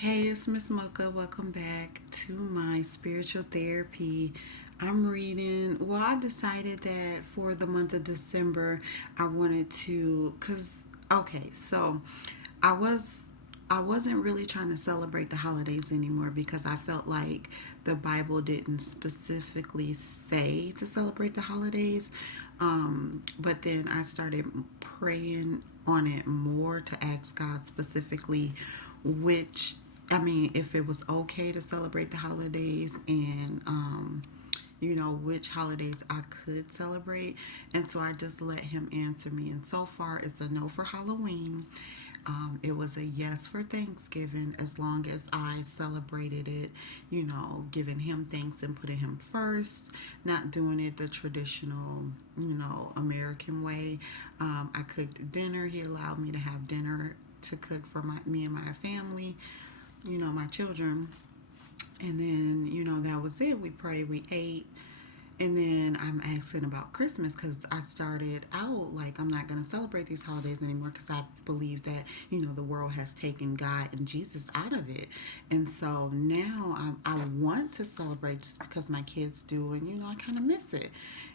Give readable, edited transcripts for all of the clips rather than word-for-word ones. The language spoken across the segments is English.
Hey, it's Miss Mocha. Welcome back to my spiritual therapy. I decided that for the month of December, I wanted to, I was, I wasn't really trying to celebrate the holidays anymore because I felt like the Bible didn't specifically say to celebrate the holidays. But then I started praying on it more to ask God specifically which if it was okay to celebrate the holidays and which holidays I could celebrate. And so I just let him answer me. And so far, it's a no for Halloween. It was a yes for Thanksgiving as long as I celebrated it, giving him thanks and putting him first, not doing it the traditional, American way. I cooked dinner. He allowed me to have dinner to cook for me and my family, my children. And then, that was it. We prayed, we ate, and then I'm asking about Christmas because I started out like I'm not going to celebrate these holidays anymore because I believe that, the world has taken God and Jesus out of it. And so now I want to celebrate just because my kids do, and, I kind of miss it.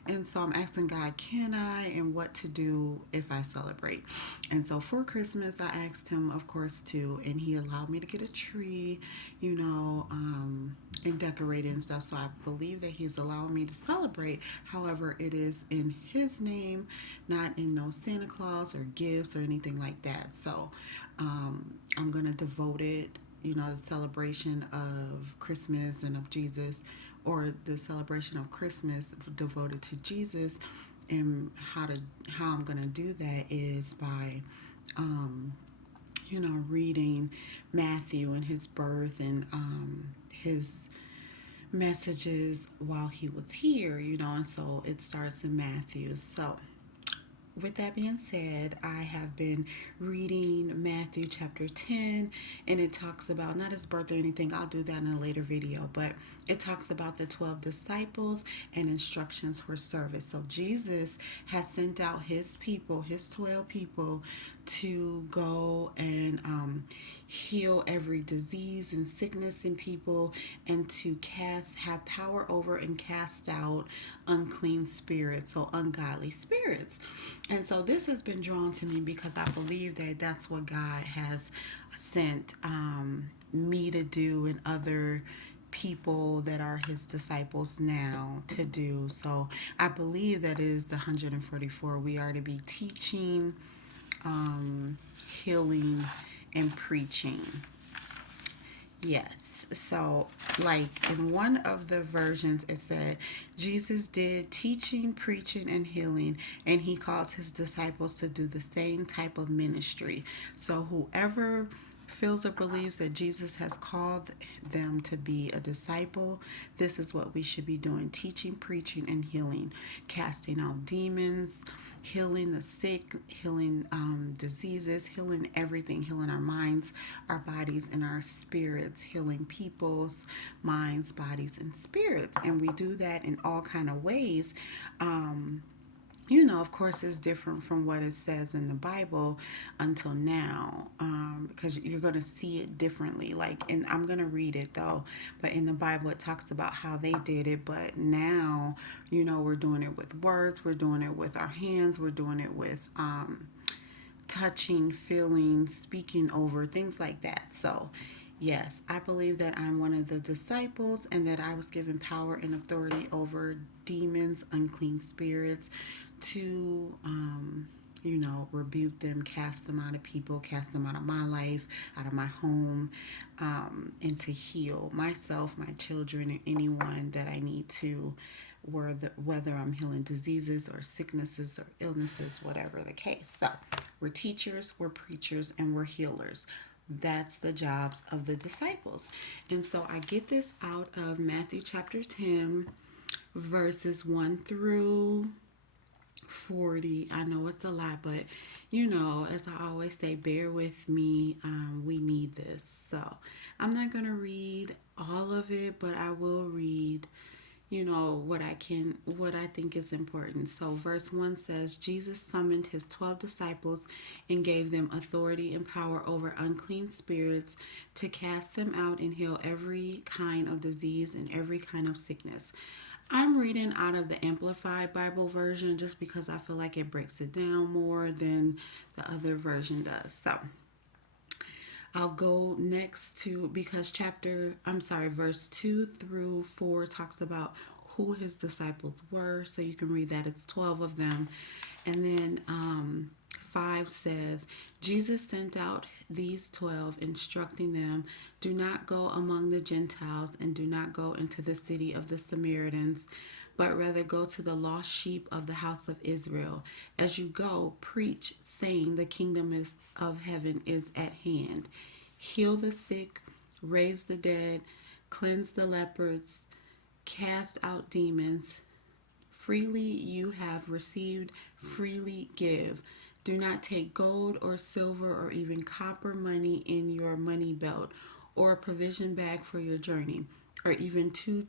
And so I'm asking God, can I, and what to do if I celebrate. And so for Christmas, I asked him, of course, to, and he allowed me to get a tree, and decorate it and stuff. So I believe that he's allowing me to celebrate. However, it is in his name, not in no Santa Claus or gifts or anything like that. So I'm going to devote it, the celebration of Christmas and of Jesus, or the celebration of Christmas devoted to Jesus. And how I'm going to do that is by reading Matthew and his birth and his messages while he was here, and so it starts in Matthew. So, with that being said, I have been reading Matthew chapter 10, and it talks about not his birth or anything. I'll do that in a later video, but it talks about the 12 disciples and instructions for service. So, Jesus has sent out his people, his 12 people, to go and heal every disease and sickness in people, and to have power over and cast out unclean spirits, or ungodly spirits. And so this has been drawn to me because I believe that that's what God has sent me to do, and other people that are his disciples now to do. So I believe that is the 144. We are to be teaching, healing, and preaching. Yes. So, like in one of the versions, it said Jesus did teaching, preaching, and healing, and he calls his disciples to do the same type of ministry. So, whoever feels or believes that Jesus has called them to be a disciple, this is what we should be doing: teaching, preaching, and healing, casting out demons, healing the sick, healing diseases, healing everything, healing our minds, our bodies, and our spirits, healing people's minds, bodies, and spirits. And we do that in all kind of ways. Of course, it's different from what it says in the Bible until now, because you're going to see it differently. Like, and I'm going to read it though, but in the Bible, it talks about how they did it. But now, we're doing it with words, we're doing it with our hands, we're doing it with touching, feeling, speaking over, things like that. So, yes, I believe that I'm one of the disciples and that I was given power and authority over demons, unclean spirits, to, rebuke them, cast them out of people, cast them out of my life, out of my home, and to heal myself, my children, and anyone that I need to, whether I'm healing diseases or sicknesses or illnesses, whatever the case. So, we're teachers, we're preachers, and we're healers. That's the jobs of the disciples. And so I get this out of Matthew chapter 10, verses 1 through 40. I know it's a lot, but as I always say, bear with me. We need this. So I'm not going to read all of it, but I will read, what I think is important. So verse 1 says, Jesus summoned his 12 disciples and gave them authority and power over unclean spirits to cast them out and heal every kind of disease and every kind of sickness. I'm reading out of the Amplified Bible version just because I feel like it breaks it down more than the other version does. So I'll go next to, because verse 2 through 4 talks about who his disciples were. So you can read that. It's 12 of them. And then 5 says, Jesus sent out these 12, instructing them, do not go among the Gentiles and do not go into the city of the Samaritans, but rather go to the lost sheep of the house of Israel. As you go, preach, saying the kingdom of heaven is at hand. Heal the sick, raise the dead, cleanse the lepers, cast out demons. Freely you have received, freely give. Do not take gold or silver or even copper money in your money belt, or a provision bag for your journey, or even two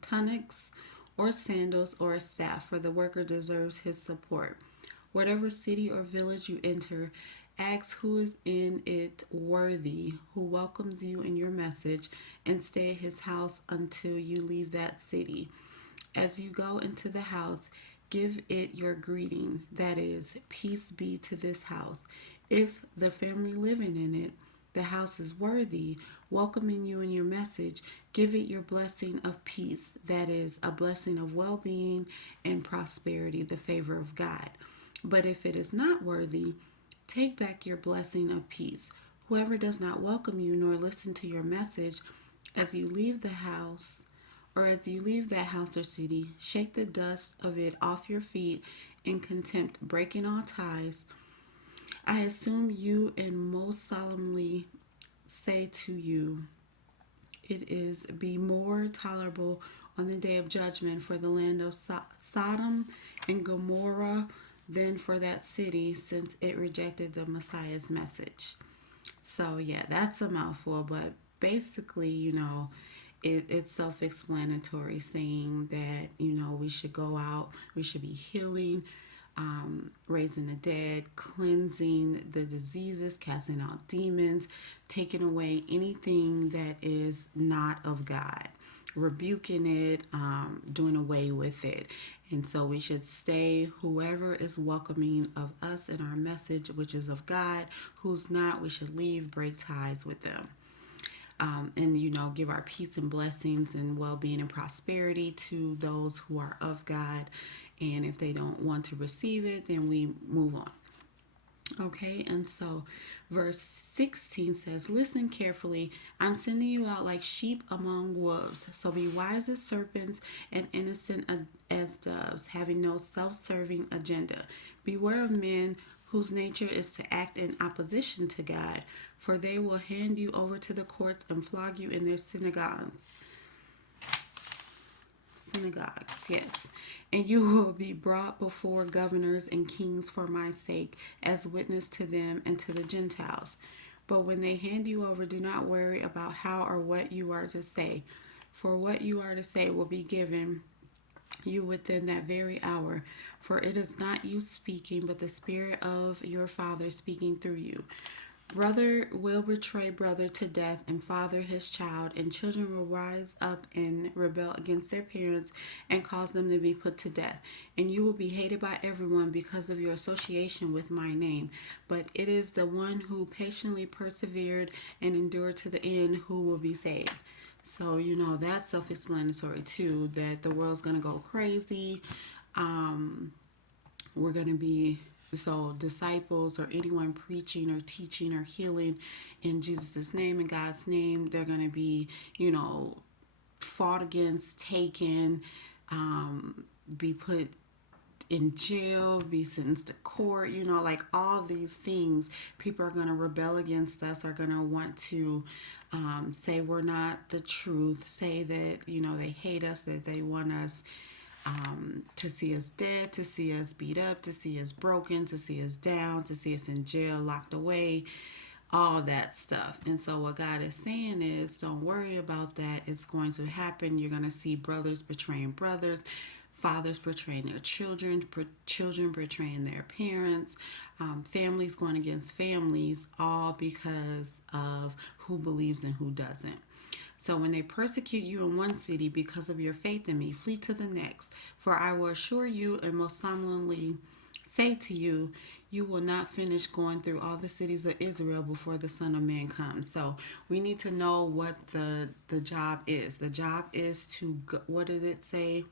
tunics or sandals or a staff, for the worker deserves his support. Whatever city or village you enter, ask who is in it worthy, who welcomes you in your message, and stay at his house until you leave that city. As you go into the house, give it your greeting, that is, peace be to this house. If the family living in it, the house is worthy, welcoming you in your message, give it your blessing of peace, that is, a blessing of well being and prosperity, the favor of God. But if it is not worthy, take back your blessing of peace. Whoever does not welcome you nor listen to your message, as you leave the house, or as you leave that house or city, shake the dust of it off your feet in contempt, breaking all ties. I assume you and most solemnly say to you, it is be more tolerable on the day of judgment for the land of Sodom and Gomorrah than for that city, since it rejected the Messiah's message. So yeah, that's a mouthful, but basically, it's self-explanatory, saying that we should go out, we should be healing, raising the dead, cleansing the diseases, casting out demons, taking away anything that is not of God, rebuking it, doing away with it. And so we should stay, whoever is welcoming of us in our message, which is of God. Who's not, we should leave, break ties with them. And give our peace and blessings and well-being and prosperity to those who are of God. And if they don't want to receive it, then we move on. Okay, and so verse 16 says, listen carefully. I'm sending you out like sheep among wolves. So be wise as serpents and innocent as doves, having no self-serving agenda. Beware of men whose nature is to act in opposition to God, for they will hand you over to the courts and flog you in their synagogues. Yes. And you will be brought before governors and kings for my sake, as witness to them and to the Gentiles. But when they hand you over, do not worry about how or what you are to say, for what you are to say will be given you within that very hour. For it is not you speaking, but the Spirit of your Father speaking through you. Brother will betray brother to death, and father his child, and children will rise up and rebel against their parents and cause them to be put to death. And you will be hated by everyone because of your association with my name. But it is the one who patiently persevered and endured to the end who will be saved. So, that's self-explanatory too, that the world's going to go crazy. We're going to be, so disciples or anyone preaching or teaching or healing in Jesus' name, in God's name, they're going to be, fought against, taken, be put in jail, be sentenced to court, like all these things. People are going to rebel against us, are going to want to say we're not the truth, say that, they hate us, that they want us to see us dead, to see us beat up, to see us broken, to see us down, to see us in jail, locked away, all that stuff. And so what God is saying is, don't worry about that. It's going to happen. You're going to see brothers betraying brothers, fathers betraying their children, children betraying their parents, families going against families, all because of who believes and who doesn't. So when they persecute you in one city because of your faith in me, flee to the next. For I will assure you and most solemnly say to you, you will not finish going through all the cities of Israel before the Son of Man comes. So we need to know what the job is. The job is to go, what did it say?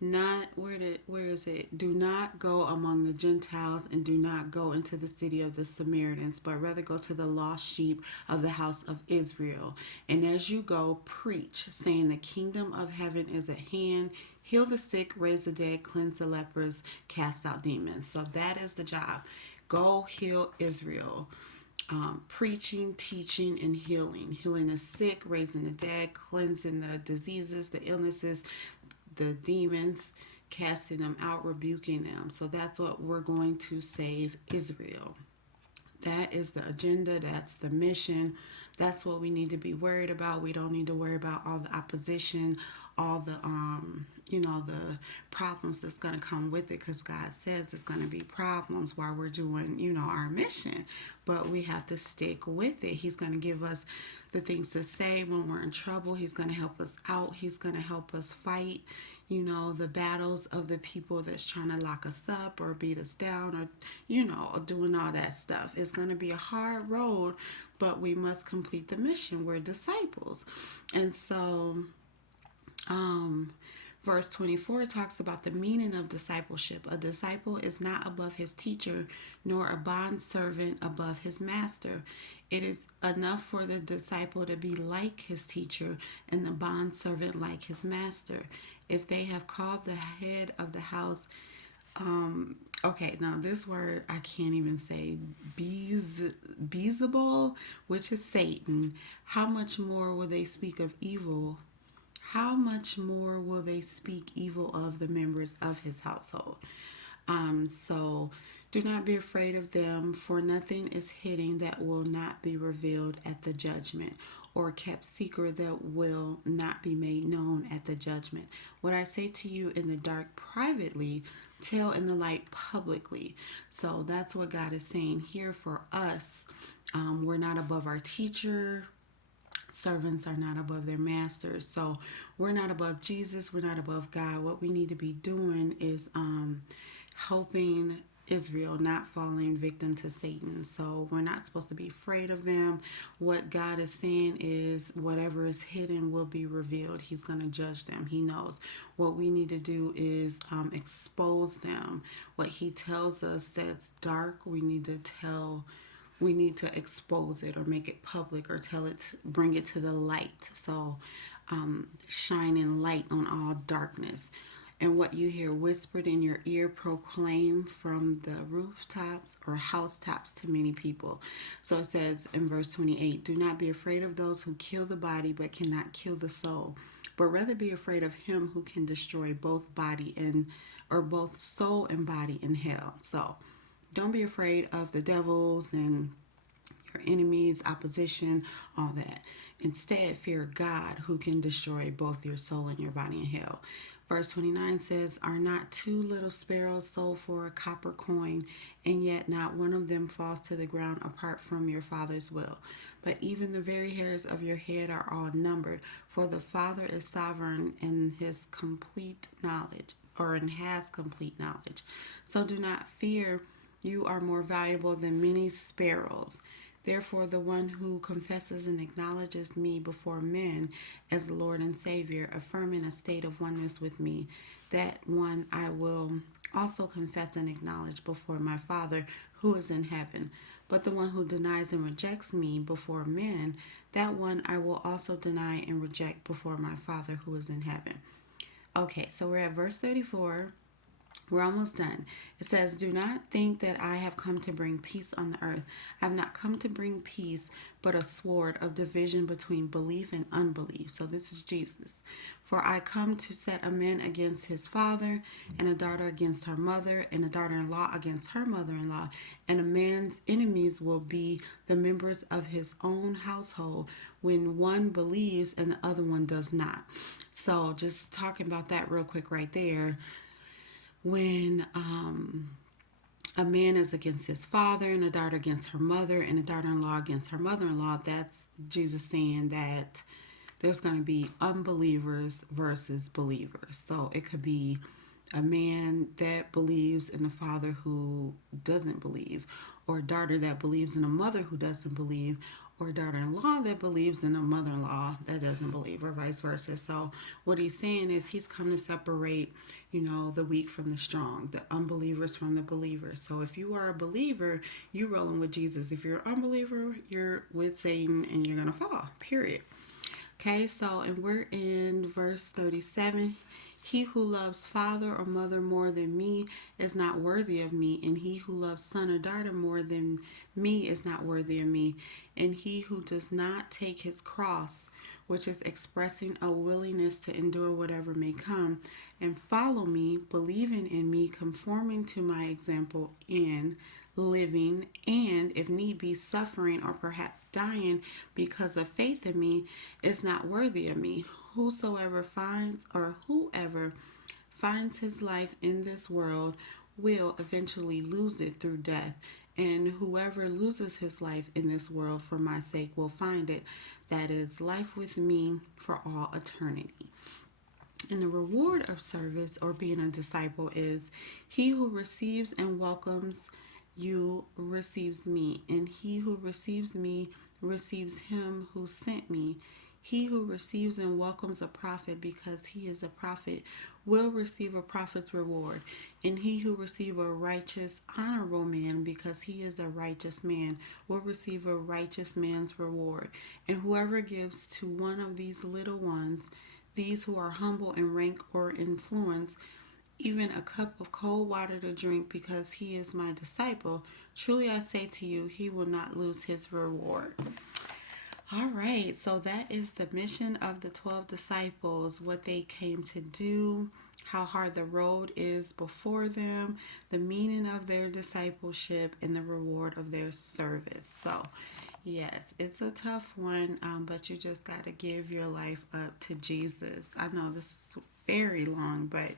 Not where is it? Do not go among the Gentiles and do not go into the city of the Samaritans, but rather go to the lost sheep of the house of Israel. And as you go, preach, saying the kingdom of heaven is at hand. Heal the sick, raise the dead, cleanse the lepers, cast out demons. So that is the job. Go heal Israel. Preaching, teaching, and healing the sick, raising the dead, cleansing the diseases, the illnesses, the demons, casting them out, rebuking them. So that's what we're going to save Israel. That is the agenda, that's the mission. That's what we need to be worried about. We don't need to worry about all the opposition, all the the problems that's going to come with it, because God says it's going to be problems while we're doing, our mission. But we have to stick with it. He's going to give us the things to say when we're in trouble. He's going to help us out. He's going to help us fight, the battles of the people that's trying to lock us up or beat us down, or, doing all that stuff. It's going to be a hard road, but we must complete the mission. We're disciples. And so, verse 24 talks about the meaning of discipleship. A disciple is not above his teacher, nor a bond servant above his master. It is enough for the disciple to be like his teacher and the bond servant like his master. If they have called the head of the house, okay, now this word I can't even say, Beelzebul, which is Satan, how much more will they speak of evil? How much more will they speak evil of the members of his household? So do not be afraid of them, for nothing is hidden that will not be revealed at the judgment, or kept secret that will not be made known at the judgment. What I say to you in the dark privately, tell in the light publicly. So that's what God is saying here for us. We're not above our teacher. Servants are not above their masters. So we're not above Jesus. We're not above God. What we need to be doing is helping Israel, not falling victim to Satan. So we're not supposed to be afraid of them. What God is saying is whatever is hidden will be revealed. He's going to judge them. He knows. What we need to do is expose them. What he tells us that's dark, we need to expose it or make it public or bring it to the light. So shining light on all darkness. And what you hear whispered in your ear, proclaim from the rooftops or housetops to many people. So it says in verse 28, do not be afraid of those who kill the body but cannot kill the soul, but rather be afraid of him who can destroy both both soul and body in hell. So don't be afraid of the devils and your enemies, opposition, all that. Instead, fear God who can destroy both your soul and your body in hell. Verse 29 says, are not two little sparrows sold for a copper coin, and yet not one of them falls to the ground apart from your Father's will? But even the very hairs of your head are all numbered, for the Father is sovereign in his complete knowledge, or in has complete knowledge. So do not fear, you are more valuable than many sparrows. Therefore, the one who confesses and acknowledges me before men as Lord and Savior, affirming a state of oneness with me, that one I will also confess and acknowledge before my Father who is in heaven. But the one who denies and rejects me before men, that one I will also deny and reject before my Father who is in heaven. Okay, so we're at verse 34. We're almost done. It says, "Do not think that I have come to bring peace on the earth. I have not come to bring peace, but a sword of division between belief and unbelief." So this is Jesus. "For I come to set a man against his father, and a daughter against her mother, and a daughter-in-law against her mother-in-law. And a man's enemies will be the members of his own household, when one believes and the other one does not." So just talking about that real quick right there. When a man is against his father, and a daughter against her mother, and a daughter-in-law against her mother-in-law, that's Jesus saying that there's going to be unbelievers versus believers. So it could be a man that believes in a father who doesn't believe, or a daughter that believes in a mother who doesn't believe, or a daughter-in-law that believes in a mother-in-law that doesn't believe, or vice versa. So what he's saying is he's come to separate, the weak from the strong, the unbelievers from the believers. So if you are a believer, you're rolling with Jesus. If you're an unbeliever, you're with Satan and you're going to fall, period. Okay, so, and we're in verse 37. "He who loves father or mother more than me is not worthy of me, and he who loves son or daughter more than me is not worthy of me. And he who does not take his cross," which is expressing a willingness to endure whatever may come, "and follow me, believing in me, conforming to my example in living, and if need be suffering or perhaps dying because of faith in me, is not worthy of me. Whoever finds his life in this world will eventually lose it through death, and whoever loses his life in this world for my sake will find it. That is life with me for all eternity." And the reward of service or being a disciple is, "He who receives and welcomes you receives me, and he who receives me receives him who sent me. He who receives and welcomes a prophet because he is a prophet will receive a prophet's reward, and he who receives a righteous, honorable man because he is a righteous man will receive a righteous man's reward. And whoever gives to one of these little ones, these who are humble in rank or influence, even a cup of cold water to drink because he is my disciple, truly I say to you, he will not lose his reward." All right, so that is the mission of the 12 disciples, what they came to do, how hard the road is before them, the meaning of their discipleship, and the reward of their service. So, yes, it's a tough one, but you just got to give your life up to Jesus. I know this is very long, but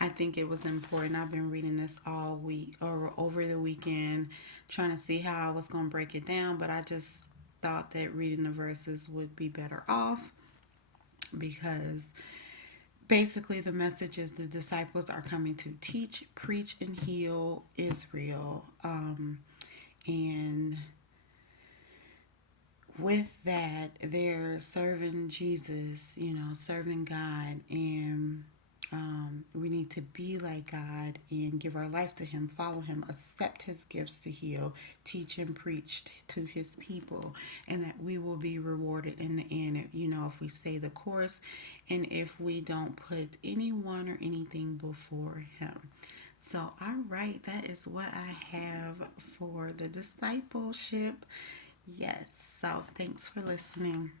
I think it was important. I've been reading this all week or over the weekend, trying to see how I was going to break it down, but I just thought that reading the verses would be better off, because basically the message is the disciples are coming to teach, preach, and heal Israel. And with that, they're serving Jesus, serving God, and we need to be like God and give our life to Him, follow Him, accept His gifts to heal, teach and preach to His people, and that we will be rewarded in the end, if we stay the course and if we don't put anyone or anything before Him. So, all right, that is what I have for the discipleship. Yes, so thanks for listening.